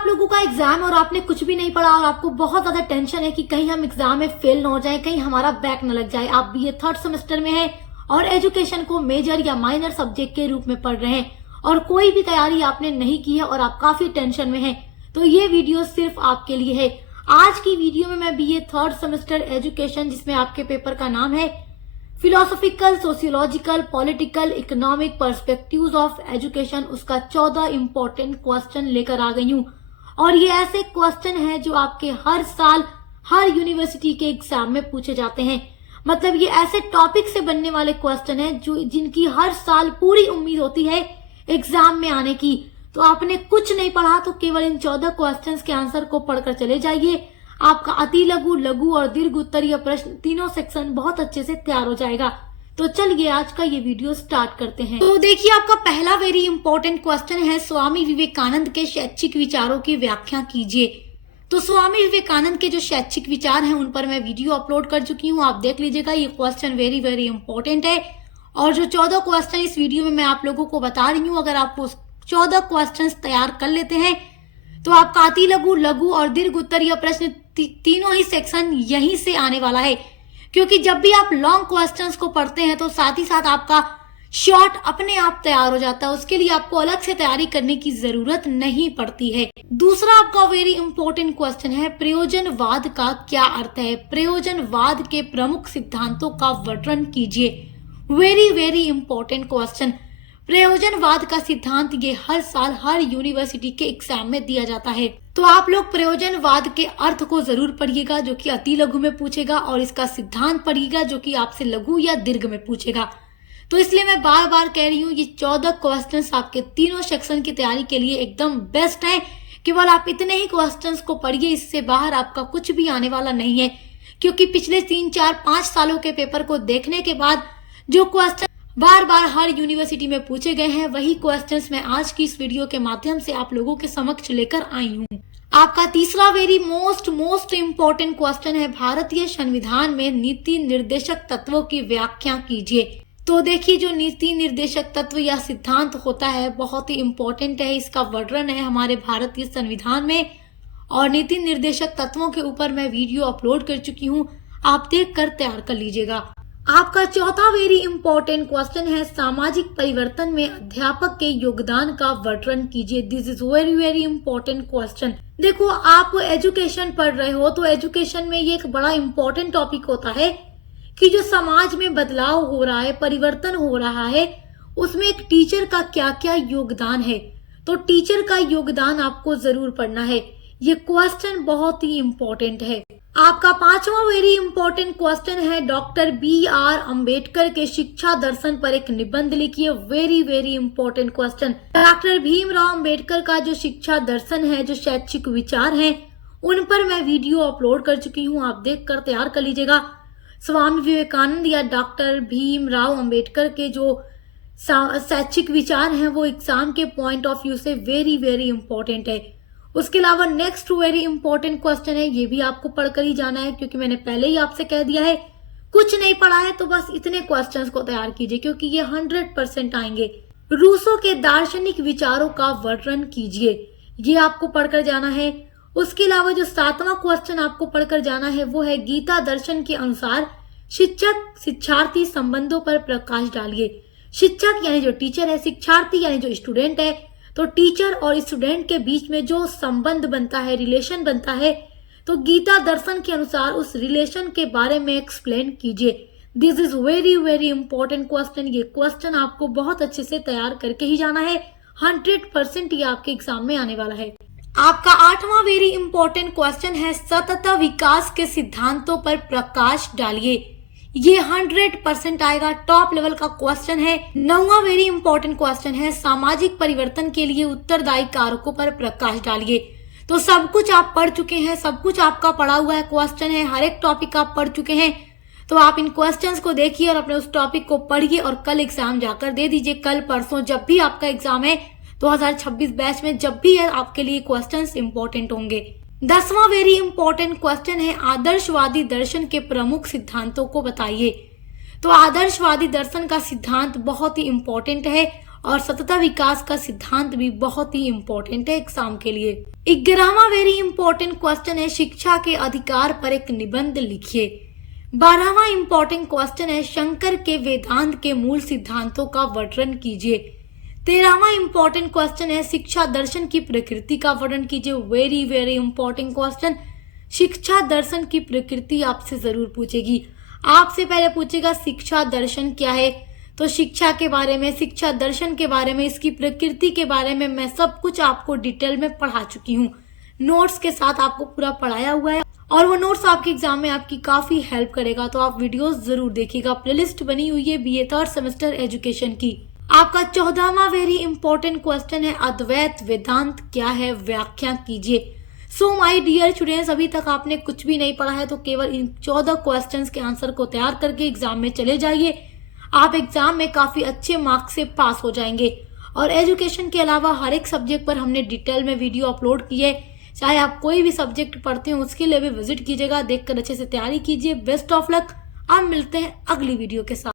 आप लोगों का एग्जाम और आपने कुछ भी नहीं पढ़ा और आपको बहुत ज्यादा टेंशन है कि कहीं हम एग्जाम में फेल ना हो जाए, कहीं हमारा बैक न लग जाए, आप बीए थर्ड सेमेस्टर में हैं और एजुकेशन को मेजर या माइनर सब्जेक्ट के रूप में पढ़ रहे हैं और कोई भी तैयारी आपने नहीं की है और आप काफी टेंशन में हैं, तो ये वीडियो सिर्फ आपके लिए है। आज की वीडियो में मैं बीए थर्ड सेमेस्टर एजुकेशन, जिसमें आपके पेपर का नाम है philosophical, sociological, political, economic perspectives of education, उसका 14 इंपॉर्टेंट क्वेश्चन लेकर आ गई हूँ। और ये ऐसे क्वेश्चन है जो आपके हर साल हर यूनिवर्सिटी के एग्जाम में पूछे जाते हैं। मतलब ये ऐसे टॉपिक से बनने वाले क्वेश्चन हैं जो जिनकी हर साल पूरी उम्मीद होती है एग्जाम में आने की। तो आपने कुछ नहीं पढ़ा तो केवल इन 14 क्वेश्चंस के आंसर को पढ़कर चले जाइए। आपका अति लघु, लघु और दीर्घ उत्तरीय प्रश्न तीनों सेक्शन बहुत अच्छे से तैयार हो जाएगा। तो चलिए आज का ये वीडियो स्टार्ट करते हैं। तो देखिए, आपका पहला वेरी इंपॉर्टेंट क्वेश्चन है, स्वामी विवेकानंद के शैक्षिक विचारों की व्याख्या कीजिए। तो स्वामी विवेकानंद के जो शैक्षिक विचार हैं उन पर मैं वीडियो अपलोड कर चुकी हूँ, आप देख लीजिएगा। ये क्वेश्चन वेरी वेरी इंपॉर्टेंट है और जो 14 क्वेश्चन इस वीडियो में मैं आप लोगों को बता रही हूँ, अगर आप उस 14 क्वेश्चन तैयार कर लेते हैं तो आपका अति लघु, लघु और दीर्घ उत्तरीय प्रश्न तीनों ही सेक्शन यहीं से आने वाला है। क्योंकि जब भी आप लॉन्ग क्वेश्चंस को पढ़ते हैं तो साथ ही साथ आपका शॉर्ट अपने आप तैयार हो जाता है, उसके लिए आपको अलग से तैयारी करने की जरूरत नहीं पड़ती है। दूसरा आपका वेरी इंपॉर्टेंट क्वेश्चन है, प्रयोजनवाद का क्या अर्थ है? प्रयोजनवाद के प्रमुख सिद्धांतों का वर्णन कीजिए। Very very important question. प्रयोजनवाद का सिद्धांत ये हर साल हर यूनिवर्सिटी के एग्जाम में दिया जाता है, तो आप लोग प्रयोजनवाद के अर्थ को जरूर पढ़िएगा जो कि अति लघु में पूछेगा, और इसका सिद्धांत पढ़िएगा जो कि आपसे लघु या दीर्घ में पूछेगा। तो इसलिए मैं बार बार कह रही हूँ, ये 14 क्वेश्चंस आपके तीनों सेक्शन की तैयारी के लिए एकदम बेस्ट हैं। केवल आप इतने ही क्वेश्चंस को पढ़िए, इससे बाहर आपका कुछ भी आने वाला नहीं है। क्योंकि पिछले 3, 4, 5 सालों के पेपर को देखने के बाद जो क्वेश्चन बार बार हर यूनिवर्सिटी में पूछे गए हैं, वही क्वेश्चंस मैं आज की इस वीडियो के माध्यम से आप लोगों के समक्ष लेकर आई हूँ। आपका तीसरा वेरी मोस्ट इम्पोर्टेंट क्वेश्चन है, भारतीय संविधान में नीति निर्देशक तत्वों की व्याख्या कीजिए। तो देखिए, जो नीति निर्देशक तत्व या सिद्धांत होता है बहुत ही इम्पोर्टेंट है, इसका वर्णन है हमारे भारतीय संविधान में, और नीति निर्देशक तत्वों के ऊपर मैं वीडियो अपलोड कर चुकी हूँ, आप देख कर तैयार कर लीजिएगा। आपका चौथा वेरी इंपॉर्टेंट क्वेश्चन है, सामाजिक परिवर्तन में अध्यापक के योगदान का वर्णन कीजिए। This is very very important question. देखो, आप एजुकेशन पढ़ रहे हो तो एजुकेशन में ये एक बड़ा इंपॉर्टेंट टॉपिक होता है कि जो समाज में बदलाव हो रहा है, परिवर्तन हो रहा है, उसमें एक टीचर का क्या क्या योगदान है। तो टीचर का योगदान आपको जरूर पढ़ना है, ये क्वेश्चन बहुत ही इंपॉर्टेंट है। आपका पांचवा वेरी इंपॉर्टेंट क्वेश्चन है, डॉक्टर BR अम्बेडकर के शिक्षा दर्शन पर एक निबंध लिखिए। Very very important question. Doctor Bhimrao Ambedkar का जो शिक्षा दर्शन है, जो शैक्षिक विचार हैं, उन पर मैं वीडियो अपलोड कर चुकी हूँ, आप देख कर तैयार कर लीजिएगा। स्वामी विवेकानंद या डॉक्टर भीमराव अम्बेडकर के जो शैक्षिक विचार हैं वो एग्जाम के पॉइंट ऑफ व्यू से वेरी वेरी इंपॉर्टेंट है। उसके अलावा नेक्स्ट वेरी इंपॉर्टेंट क्वेश्चन है, ये भी आपको पढ़कर ही जाना है, क्योंकि मैंने पहले ही आपसे कह दिया है, कुछ नहीं पढ़ा है तो बस इतने क्वेश्चंस को तैयार कीजिए क्योंकि ये 100% आएंगे। रूसो के दार्शनिक विचारों का वर्णन कीजिए, ये आपको पढ़कर जाना है। उसके अलावा जो 7वां क्वेश्चन आपको पढ़कर जाना है वो है, गीता दर्शन के अनुसार शिक्षक शिक्षार्थी संबंधों पर प्रकाश डालिए। शिक्षक यानी जो टीचर है, शिक्षार्थी यानी जो स्टूडेंट है, तो टीचर और स्टूडेंट के बीच में जो संबंध बनता है, रिलेशन बनता है, तो गीता दर्शन के अनुसार उस रिलेशन के बारे में एक्सप्लेन कीजिए। This is very very important question. ये क्वेश्चन आपको बहुत अच्छे से तैयार करके ही जाना है, 100% ये आपके एग्जाम में आने वाला है। आपका 8वां वेरी इंपॉर्टेंट क्वेश्चन है, सतत विकास के सिद्धांतों पर प्रकाश डालिए। ये 100% आएगा, टॉप लेवल का क्वेश्चन है। 9वां वेरी इंपॉर्टेंट क्वेश्चन है, सामाजिक परिवर्तन के लिए उत्तरदायी कारकों पर प्रकाश डालिए। तो सब कुछ आप पढ़ चुके हैं, सब कुछ आपका पढ़ा हुआ है क्वेश्चन है, हर एक टॉपिक आप पढ़ चुके हैं, तो आप इन क्वेश्चंस को देखिए और अपने उस टॉपिक को पढ़िए और कल एग्जाम जाकर दे दीजिए। कल परसों जब भी आपका एग्जाम है 2026 बैच में, जब भी है आपके लिए क्वेश्चंस इंपॉर्टेंट होंगे। 10वां वेरी इंपॉर्टेंट क्वेश्चन है, आदर्शवादी दर्शन के प्रमुख सिद्धांतों को बताइए। तो आदर्शवादी दर्शन का सिद्धांत बहुत ही इंपॉर्टेंट है और सतत विकास का सिद्धांत भी बहुत ही इम्पोर्टेंट है एग्जाम के लिए। 11वां वेरी इंपॉर्टेंट क्वेश्चन है शिक्षा के अधिकार पर एक निबंध लिखिए। 12वां इंपॉर्टेंट क्वेश्चन है शंकर के वेदांत के मूल सिद्धांतों का वर्णन कीजिए। 13वां इंपॉर्टेंट क्वेश्चन है शिक्षा दर्शन की प्रकृति का वर्णन कीजिए। वेरी वेरी इंपॉर्टेंट क्वेश्चन, शिक्षा दर्शन की प्रकृति आपसे जरूर पूछेगी। आपसे पहले पूछेगा शिक्षा दर्शन क्या है, तो शिक्षा के बारे में, शिक्षा दर्शन के बारे में, इसकी प्रकृति के बारे में मैं सब कुछ आपको डिटेल में पढ़ा चुकी हूँ। नोट्स के साथ आपको पूरा पढ़ाया हुआ है और वो नोट्स आपके एग्जाम में आपकी काफी हेल्प करेगा, तो आप वीडियोस जरूर देखिएगा। प्लेलिस्ट बनी हुई है बीए थर्ड सेमेस्टर एजुकेशन की। आपका 14वां वेरी इंपॉर्टेंट क्वेश्चन है अद्वैत वेदांत क्या है, व्याख्या कीजिए। सो माय डियर स्टूडेंट्स, अभी तक आपने कुछ भी नहीं पढ़ा है तो केवल इन 14 क्वेश्चंस के आंसर को तैयार करके एग्जाम में चले जाइए। आप एग्जाम में काफी अच्छे मार्क्स से पास हो जाएंगे। और एजुकेशन के अलावा हर एक सब्जेक्ट पर हमने डिटेल में वीडियो अपलोड की है। चाहे आप कोई भी सब्जेक्ट पढ़ते हो उसके लिए भी विजिट कीजिएगा, देखकर अच्छे से तैयारी कीजिए। Best of luck. आप मिलते हैं अगली वीडियो के साथ।